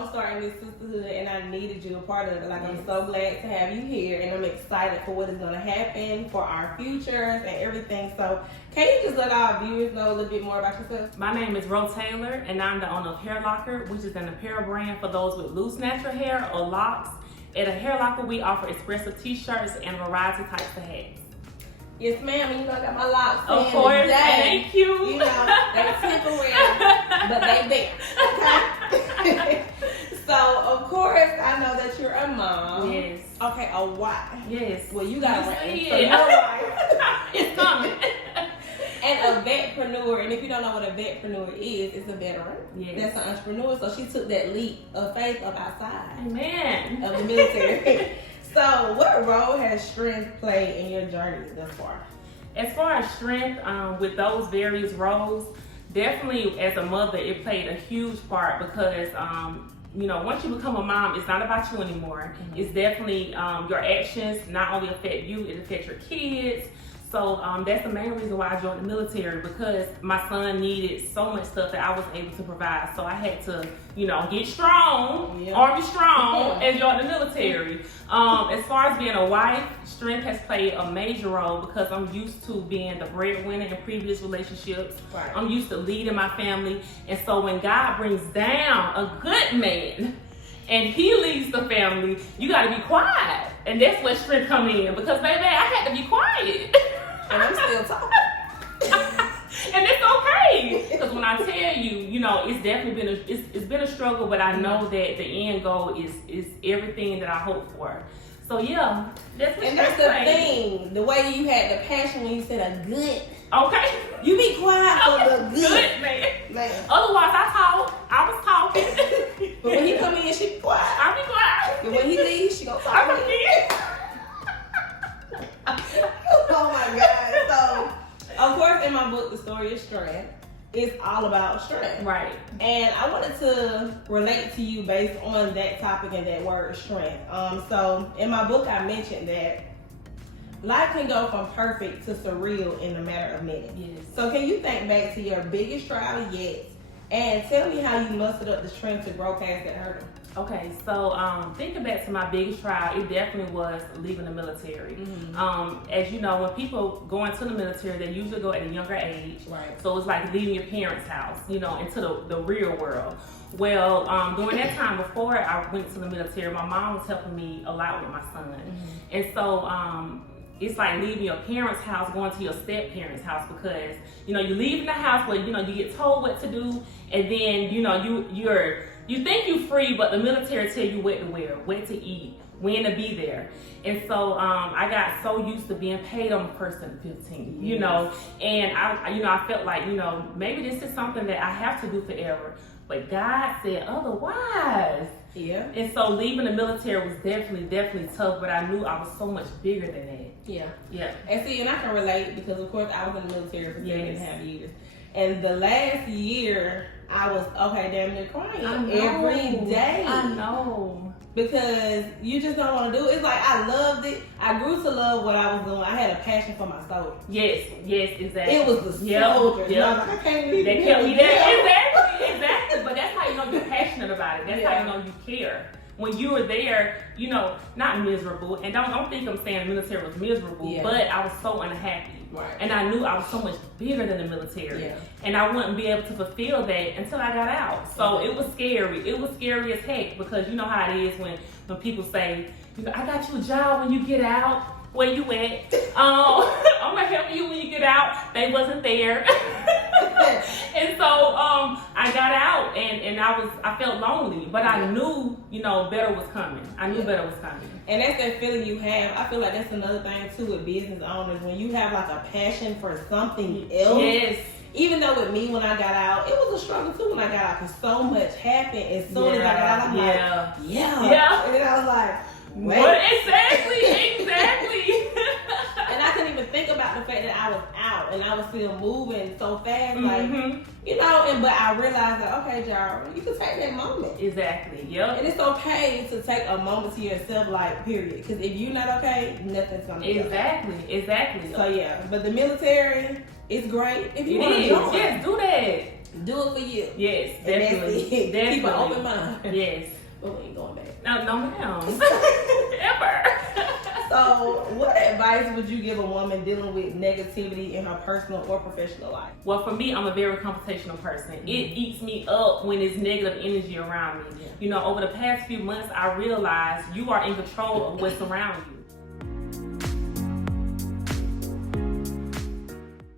I'm starting this sisterhood, and I needed you a part of it. Like, I'm so glad to have you here, and I'm excited for what is going to happen for our futures and everything. So, can you just let our viewers know a little bit more about yourself? My name is Rosetta, and I'm the owner of Hair Loc'R, which is an apparel brand for those with loose natural hair or locks. At a Hair Loc'R, we offer expressive t-shirts and variety types of hats. Yes, ma'am. You know, I got my locks Of in course, today. thank you. You know, they're temporary, but they there. Okay. So, of course, I know that you're a mom. Yes. Okay, a wife. Yes. Well, you got You a see so it. you're a wife. It's coming. And a vetpreneur, and if you don't know what a vetpreneur is, it's a veteran. Yes. That's an entrepreneur. So she took that leap of faith up outside Amen. of the military. So, what role has strength played in your journey thus far? As far as strength, with those various roles, definitely as a mother, it played a huge part because, you know, once you become a mom, it's not about you anymore. Mm-hmm. It's definitely your actions not only affect you, it affects your kids. So that's the main reason why I joined the military, because my son needed so much stuff that I was able to provide. So I had to, you know, get strong, Army strong, and join the military. As far as being a wife, strength has played a major role because I'm used to being the breadwinner in previous relationships. Right. I'm used to leading my family. And so when God brings down a good man and he leads the family, you got to be quiet. And that's where strength come in, because baby, I had to be quiet. And I'm still talking. And it's okay, because when I tell you, you know, it's definitely been it's been a struggle, but I know that the end goal is everything that I hope for. So yeah, that's what. And that's the thing, the way you had the passion when you said a good. Okay. You be quiet for the good. Good man. Otherwise, I was talking. But when he come in, she be quiet. I be quiet. And when he leaves, she gonna talk. I forget. Oh my God. So, of course, in my book, The Story of Strength, it's all about strength. Right. And I wanted to relate to you based on that topic and that word strength. So, in my book, I mentioned that life can go from perfect to surreal in a matter of minutes. Yes. So, can you think back to your biggest trial yet and tell me how you mustered up the strength to grow past that hurdle? Okay, so thinking back to my biggest trial, it definitely was leaving the military. Mm-hmm. As you know, when people go into the military, they usually go at a younger age. Right. So it's like leaving your parents' house, you know, into the real world. Well, during that time before I went to the military, my mom was helping me a lot with my son. Mm-hmm. And so it's like leaving your parents' house, going to your step-parents' house, because, you know, you leave in the house where, you know, you get told what to do, and then, you know, you think you're free, but the military tell you what to wear, what to eat, when to be there. And so I got so used to being paid on the first and 15th, you know, and I felt like, you know, maybe this is something that I have to do forever. But God said otherwise. Yeah. And so leaving the military was definitely tough, but I knew I was so much bigger than that. Yeah. Yeah. And see, and I can relate because, of course, I was in the military for 7.5 years. And the last year, I was, damn near crying every day. I know. Because you just don't want to do it. It's like, I loved it. I grew to love what I was doing. I had a passion for my soldiers. Yes, exactly. It was the soldiers. Yep. I was like, I can't believe they kept me there. Exactly. But that's how you know you're passionate about it. That's how you know you care. When you were there, you know, not miserable, and don't think I'm saying the military was miserable, but I was so unhappy. Right. And I knew I was so much bigger than the military. Yeah. And I wouldn't be able to fulfill that until I got out. So it was scary. It was scary as heck, because you know how it is when people say, I got you a job when you get out. Where you at? I'm gonna help you when you get out. They wasn't there. And so I got out, and I felt lonely, but I knew, you know, better was coming. I knew better was coming. And that's that feeling you have. I feel like that's another thing too with business owners, when you have like a passion for something else. Yes. Even though with me, when I got out, it was a struggle too when I got out, because so much happened as soon as I got out. I'm like, and then I was like, wait. What? Exactly. And I couldn't even think about the fact that I was out and I was still moving so fast, like, you know, but I realized that, okay, Jara, you can take that moment. Exactly, yep. And it's okay to take a moment to yourself, like, period. Because if you're not okay, nothing's going to be okay. Exactly. So, yeah, but the military is great if you want to join. Yes, do that. Do it for you. Yes, And definitely. that's it. Definitely. Keep an open mind. Yes. But we ain't going back. No, ma'am. Ever. So, what advice would you give a woman dealing with negativity in her personal or professional life? Well, for me, I'm a very confrontational person. It eats me up when there's negative energy around me. Yeah. You know, over the past few months, I realized you are in control of what's around you.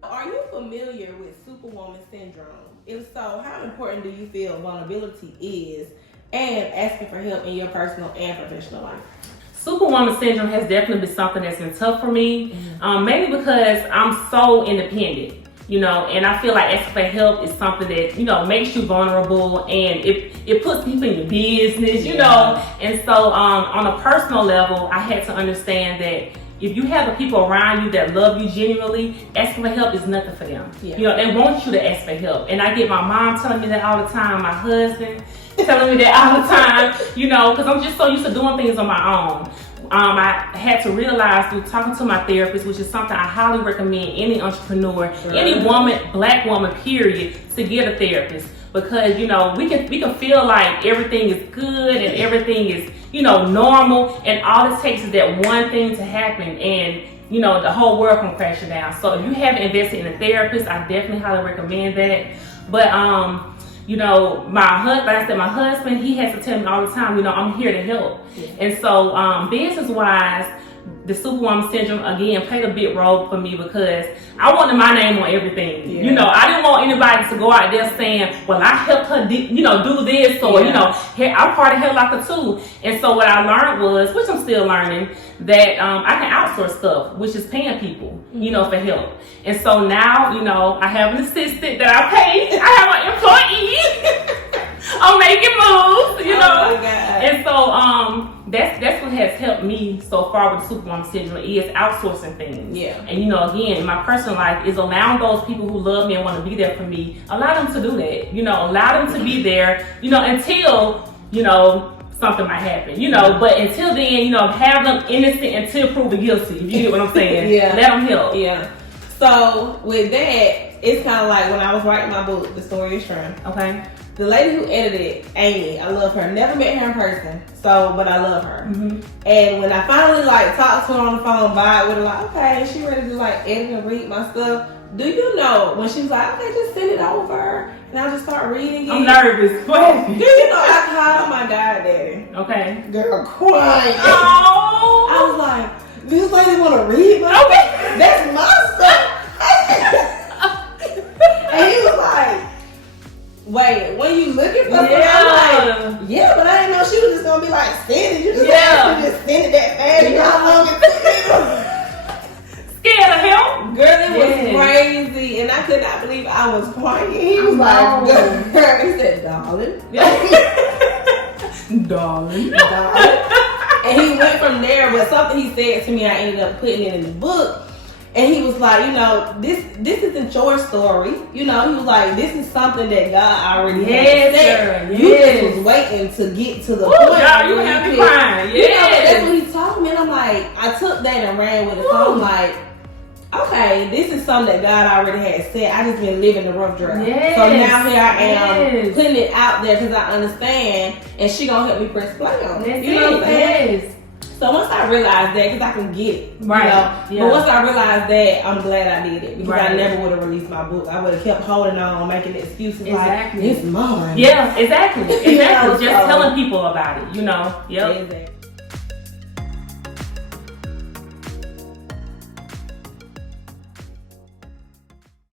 Are you familiar with Superwoman syndrome? If so, how important do you feel vulnerability is and asking for help in your personal and professional life? Superwoman syndrome has definitely been something that's been tough for me, mainly because I'm so independent, you know, and I feel like asking for help is something that, you know, makes you vulnerable, and it puts people in your business, you know. And so on a personal level, I had to understand that if you have the people around you that love you genuinely, asking for help is nothing for them. Yeah. You know, they want you to ask for help. And I get my mom telling me that all the time, my husband telling me that all the time, you know, because I'm just so used to doing things on my own. I had to realize through talking to my therapist, which is something I highly recommend any entrepreneur, any woman, black woman, period, to get a therapist. Because, you know, we can feel like everything is good and everything is, you know, normal, and all it takes is that one thing to happen, and, you know, the whole world can crash down. So if you haven't invested in a therapist, I definitely highly recommend that. But you know, like I said, my husband, he has to tell me all the time, you know, I'm here to help. Yeah. And so business-wise, the Superwoman syndrome, again, played a big role for me because I wanted my name on everything. Yeah. You know, I didn't want anybody to go out there saying, well, I helped her, you know, do this, or, you know, I'm part of Hair Loc'R too. And so what I learned was, which I'm still learning, that I can outsource stuff, which is paying people, you know, for help. And so now, you know, I have an assistant that I pay. I have an employee. I'm making moves, you know. Oh my God. And so that's what has helped me so far with the Superwoman syndrome is outsourcing things. Yeah. And you know, again, in my personal life is allowing those people who love me and want to be there for me, allow them to do that. You know, allow them to be there, you know, until, you know, something might happen, you know. But until then, you know, have them innocent until proven guilty, if you get what I'm saying. Yeah. Let them help. Yeah. So with that, it's kind of like when I was writing my book, The Story is True. Okay. The lady who edited it, Amy, I love her. Never met her in person, but I love her. Mm-hmm. And when I finally like talked to her on the phone, vibe with her, like, okay, she ready to like edit and read my stuff. Do you know when she was like, okay, just send it over, and I'll just start reading it. I'm nervous. What? Do you know I called my goddaddy? Okay. Girl, crying. Oh. I was like, this lady want to read my stuff? That's my stuff. And he was like, wait, when you looking for something? I'm like, yeah, but I didn't know she was just gonna be like, send it. You just have to just send it that fast. You know how long it took. Scared of help? Girl, it was crazy, and I could not believe I was crying. He was like, girl, he said, darling. darling. And he went from there, but something he said to me, I ended up putting it in the book. And he was like, you know, this isn't your story. You know, he was like, this is something that God already had said. You just was waiting to get to the point. God, you have me crying. You know, that's what he told me. And I'm like, I took that and ran with it. So I'm like, okay, this is something that God already had said. I just been living the rough draft. Yes. So now here I am putting it out there because I understand, and she gonna help me press play on it. You know what I'm saying? Yes. So once I realized that, because I can get it, right? You know? But once I realized that, I'm glad I did it, because I never would have released my book. I would have kept holding on, making excuses like, it's mine. Yeah, exactly. You know, Just telling people about it, you know. Yep. Exactly.